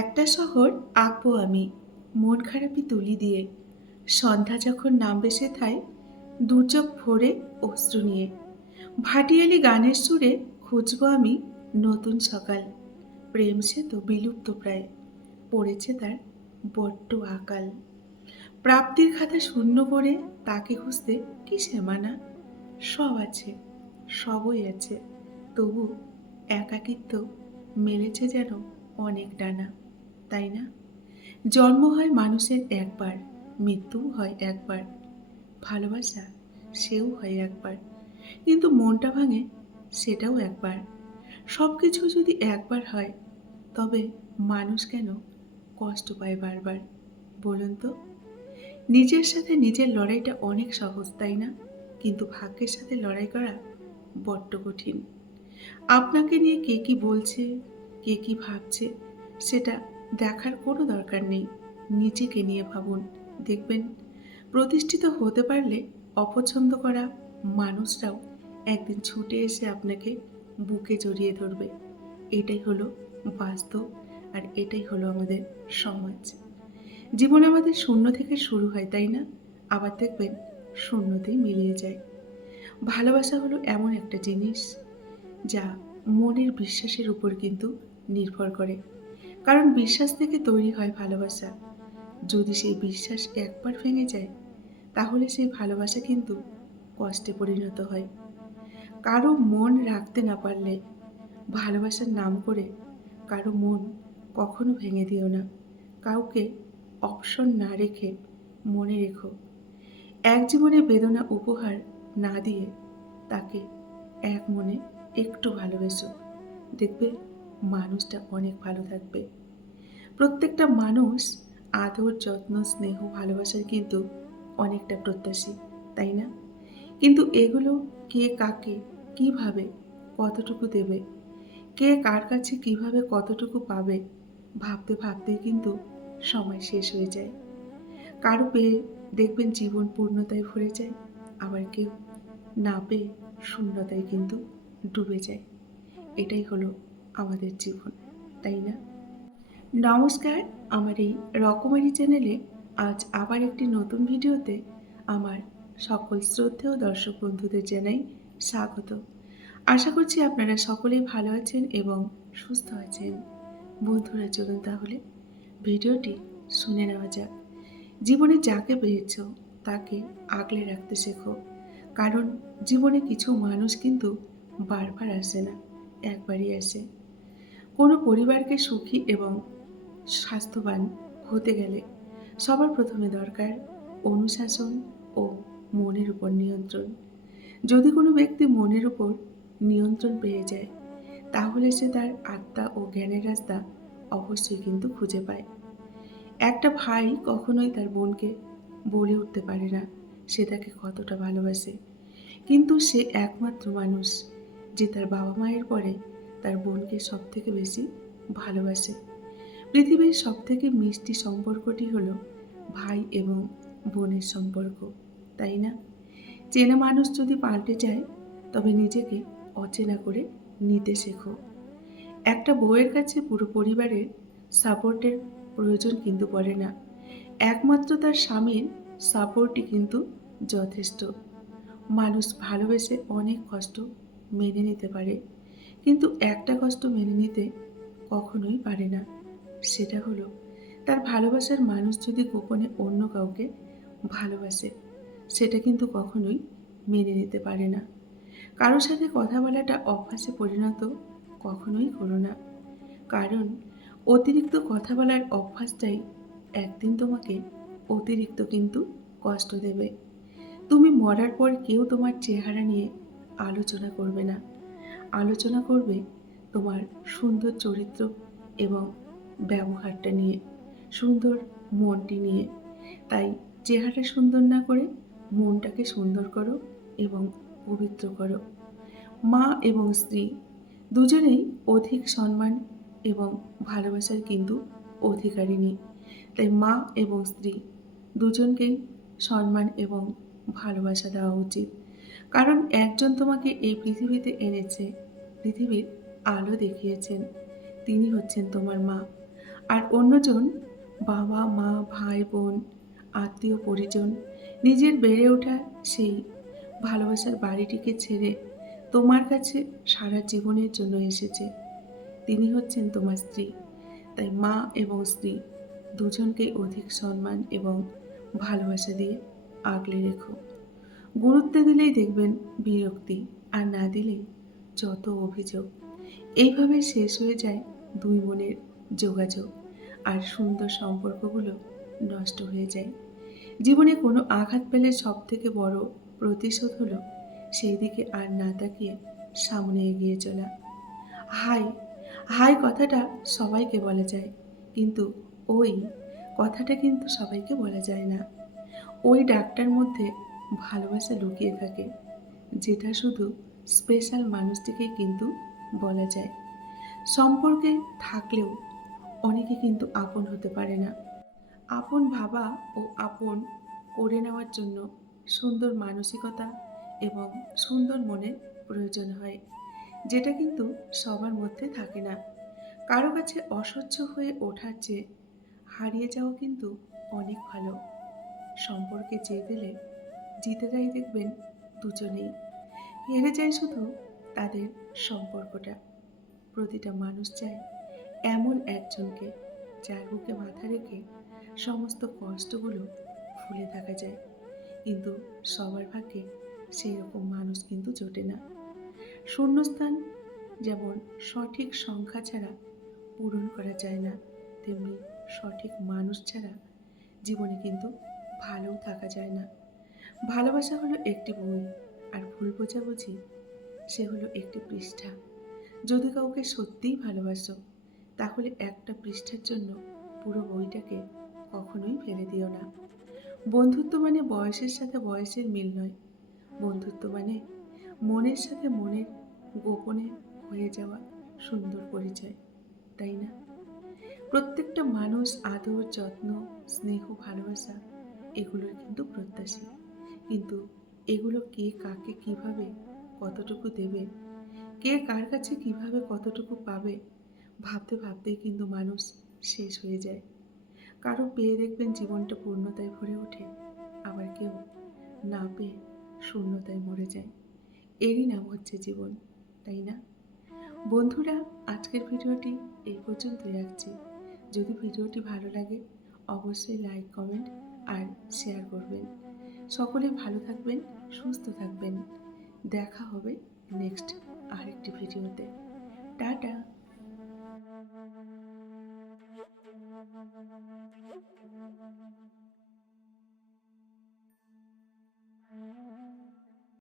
একটা শহর আঁকবো আমি মন খারাপি তুলি দিয়ে। সন্ধ্যা যখন নামবে সেথায় দুচোখ ভরে অশ্রু নিয়ে। ভাটিয়ালি গানের সুরে খুঁজবো আমি নতুন সকাল। প্রেম সে তো বিলুপ্ত প্রায়, পড়েছে তার বড্ড আকাল। প্রাপ্তির খাতা শূন্য করে তাকে খুঁজতে কি সীমানা। সব আছে, সবই আছে, তবু একাকিত্ব মেলেছে যেন অনেক ডানা, তাই না? জন্ম হয় মানুষের একবার, মৃত্যুও হয় একবার, ভালোবাসা সেও হয় একবার, কিন্তু মনটা ভাঙে সেটাও একবার। সব কিছু যদি একবার হয়, তবে মানুষ কেন কষ্ট পায় বারবার? বলুন তো। নিজের সাথে নিজের লড়াইটা অনেক সহজ, তাই না? কিন্তু ভাগ্যের সাথে লড়াই করা বড্ড কঠিন। আপনাকে নিয়ে কে কি বলছে, কে কি ভাবছে, সেটা দেখার কোনো দরকার নেই। নিজেকে নিয়ে ভাবুন, দেখবেন প্রতিষ্ঠিত হতে পারলে অপছন্দ করা মানুষরাও একদিন ছুটে এসে আপনাকে বুকে জড়িয়ে ধরবে। এটাই হলো বাস্তব, আর এটাই হলো আমাদের সমাজ। জীবন আমাদের শূন্য থেকে শুরু হয়, তাই না? আবার দেখবেন শূন্যতেই মিলিয়ে যায়। ভালোবাসা হলো এমন একটা জিনিস যা মনের বিশ্বাসের উপর কিন্তু নির্ভর করে। কারণ বিশ্বাস থেকে তৈরি হয় ভালোবাসা। যদি সেই বিশ্বাস একবার ভেঙে যায়, তাহলে সেই ভালোবাসা কিন্তু কষ্টে পরিণত হয়। কারো মন রাখতে না পারলে ভালোবাসার নাম করে কারো মন কখনো ভেঙে দিও না। কাউকে অপশন না রেখে মনে রেখো, এক জীবনে বেদনা উপহার না দিয়ে তাকে এক মনে একটু ভালোবেসো। দেখবে মানুষটা অনেক ভালো থাকবে। প্রত্যেকটা মানুষ আদর, যত্ন, স্নেহ, ভালোবাসার কিন্তু অনেকটা প্রত্যাশী, তাই না? কিন্তু এগুলো কে কাকে, কিভাবে, কতটুকু দেবে, কে কার কাছে কিভাবে কতটুকু পাবে, ভাবতে ভাবতেই কিন্তু সময় শেষ হয়ে যায়। কারো পেয়ে দেখবেন জীবন পূর্ণতায় ভরে যায়, আবার কেউ না পেয়ে শূন্যতায় কিন্তু ডুবে যায়। এটাই হলো আমাদের জীবন, তাই না? নমস্কার, আমার এই রকমারি চ্যানেলে আজ আবার একটি নতুন ভিডিওতে আমার সকল শ্রদ্ধেয় দর্শক বন্ধুদের জানাই স্বাগত। আশা করছি আপনারা সকলেই ভালো আছেন এবং সুস্থ আছেন। বন্ধুরা, চলুন তাহলে ভিডিওটি শুনে নেওয়া যাক। জীবনে যাকে পেয়েছ তাকে আগলে রাখতে শেখো, কারণ জীবনে কিছু মানুষ কিন্তু বারবার আসে না, একবারই আসে। কোনো পরিবারকে সুখী এবং স্বাস্থ্যবান হতে গেলে সবার প্রথমে দরকার অনুশাসন ও মনের উপর নিয়ন্ত্রণ। যদি কোনো ব্যক্তি মনের উপর নিয়ন্ত্রণ পেয়ে যায়, তাহলে সে তার আত্মা ও জ্ঞানের রাস্তা অবশ্যই কিন্তু খুঁজে পায়। একটা ভাই কখনোই তার বোনকে বলে উঠতে পারে না সে তাকে কতটা ভালোবাসে, কিন্তু সে একমাত্র মানুষ যে তার বাবা মায়ের পরে তার বোনকে সব থেকে বেশি ভালোবাসে। পৃথিবীর সব থেকে মিষ্টি সম্পর্কটি হলো ভাই এবং বোনের সম্পর্ক, তাই না? চেনা মানুষ যদি পাল্টে যায়, তবে নিজেকে অচেনা করে নিতে শেখো। একটা বউয়ের কাছে পুরো পরিবারের সাপোর্টের প্রয়োজন কিন্তু পড়ে না, একমাত্র তার স্বামীর সাপোর্টই কিন্তু যথেষ্ট। মানুষ ভালোবেসে অনেক কষ্ট মেনে নিতে পারে, কিন্তু একটা কষ্ট মেনে নিতে কখনোই পারে না। সেটা হলো তার ভালোবাসার মানুষ যদি গোপনে অন্য কাউকে ভালোবাসে, সেটা কিন্তু কখনোই মেনে নিতে পারে না। কারোর সাথে কথা বলাটা অভ্যাসে পরিণত কখনোই করো না, কারণ অতিরিক্ত কথা বলার অভ্যাসটাই একদিন তোমাকে অতিরিক্ত কিন্তু কষ্ট দেবে। তুমি মরার পর কেউ তোমার চেহারা নিয়ে আলোচনা করবে না, আলোচনা করবে তোমার সুন্দর চরিত্র এবং ব্যবহারটা নিয়ে, সুন্দর মনটি নিয়ে। তাই চেহারা সুন্দর না করে মনটাকে সুন্দর করো এবং পবিত্র করো। মা এবং স্ত্রী দুজনেই অধিক সম্মান এবং ভালোবাসার কিন্তু অধিকারিণী। তাই মা এবং স্ত্রী দুজনকেই সম্মান এবং ভালোবাসা দেওয়া উচিত। কারণ একজন তোমাকে এই পৃথিবীতে এনেছে, পৃথিবীর আলো দেখিয়েছেন, তিনি হচ্ছেন তোমার মা। আর অন্যজন বাবা, মা, ভাই, বোন, আত্মীয় পরিজন, নিজের বেড়ে ওঠা সেই ভালোবাসার বাড়িটিকে ছেড়ে তোমার কাছে সারা জীবনের জন্য এসেছে। তিনি হচ্ছেন তোমার স্ত্রী। তাই মা এবং স্ত্রী দুজনকেই অধিক সম্মান এবং ভালোবাসা দিয়ে আগলে রেখো। গুরুত্ব দিলেই দেখবেন বিরক্তি, আর না দিলে যত অভিযোগ। এইভাবে শেষ হয়ে যায় দুই মনের যোগাযোগ, আর সুন্দর সম্পর্কগুলো নষ্ট হয়ে যায়। জীবনে কোনো আঘাত পেলে সবথেকে বড় প্রতিশোধ হলো সেই দিকে আর না তাকিয়ে সামনে এগিয়ে চলা। হাই, হাই কথাটা সবাইকে বলা যায়, কিন্তু ওই কথাটা কিন্তু সবাইকে বলা যায় না। ওই ডাকটার মধ্যে ভালোবাসা লুকিয়ে থাকে, যেটা শুধু স্পেশাল মানুষটিকেই কিন্তু বলা যায়। সম্পর্কে থাকলেও অনেকে কিন্তু আপন হতে পারে না। আপন ভাবা ও আপন করে নেওয়ার জন্য সুন্দর মানসিকতা এবং সুন্দর মনের প্রয়োজন হয়, যেটা কিন্তু সবার মধ্যে থাকে না। কারো কাছে অসহ্য হয়ে ওঠার চেয়ে হারিয়ে যাওয়া কিন্তু অনেক ভালো। সম্পর্কে চেয়ে দিলে জিতে যায় দেখবেন দুজনেই, হেরে যায় শুধু তাদের সম্পর্কটা। প্রতিটা মানুষ চায় এমন একজনকে যার বুকে মাথা রেখে সমস্ত কষ্টগুলো ভুলে থাকা যায়, কিন্তু সবার ভাগ্যে সেই রকম মানুষ কিন্তু জোটে না। শূন্যস্থান যেমন সঠিক সংখ্যা ছাড়া পূরণ করা যায় না, তেমনি সঠিক মানুষ ছাড়া জীবনে কিন্তু ভালোও থাকা যায় না। ভালোবাসা হলো একটি বই, আর ভুল বোঝাবুঝি সে হলো একটি পৃষ্ঠা। যদি কাউকে সত্যিই ভালোবাসো, তাহলে একটা পৃষ্ঠার জন্য পুরো বইটাকে কখনোই ফেলে দিও না। বন্ধুত্ব মানে বয়সের সাথে বয়সের মিল নয়। বন্ধুত্ব মানে মনের সাথে মনের গোপনে হয়ে যাওয়া সুন্দর পরিচয়, তাই না? প্রত্যেকটা মানুষ আদর, যত্ন, স্নেহ, ভালোবাসা এগুলোর কিন্তু প্রত্যাশী। কিন্তু এগুলো কে কাকে কিভাবে কতটুকু দেবে, কে কার কাছে কিভাবে কতটুকু পাবে, ভাবতে ভাবতেই কিন্তু মানুষ শেষ হয়ে যায়। কারো পেয়ে দেখবেন জীবনটা পূর্ণতায় ভরে ওঠে, আবার কেউ না পেয়ে শূন্যতায় মরে যায়। এরই নাম হচ্ছে জীবন, তাই না? বন্ধুরা, আজকের ভিডিওটি এই পর্যন্তই রাখছি। যদি ভিডিওটি ভালো লাগে অবশ্যই লাইক, কমেন্ট আর শেয়ার করবেন। সকলে ভালো থাকবেন, সুস্থ থাকবেন। দেখা হবে নেক্সট আরেকটি ভিডিওতে। টাটা।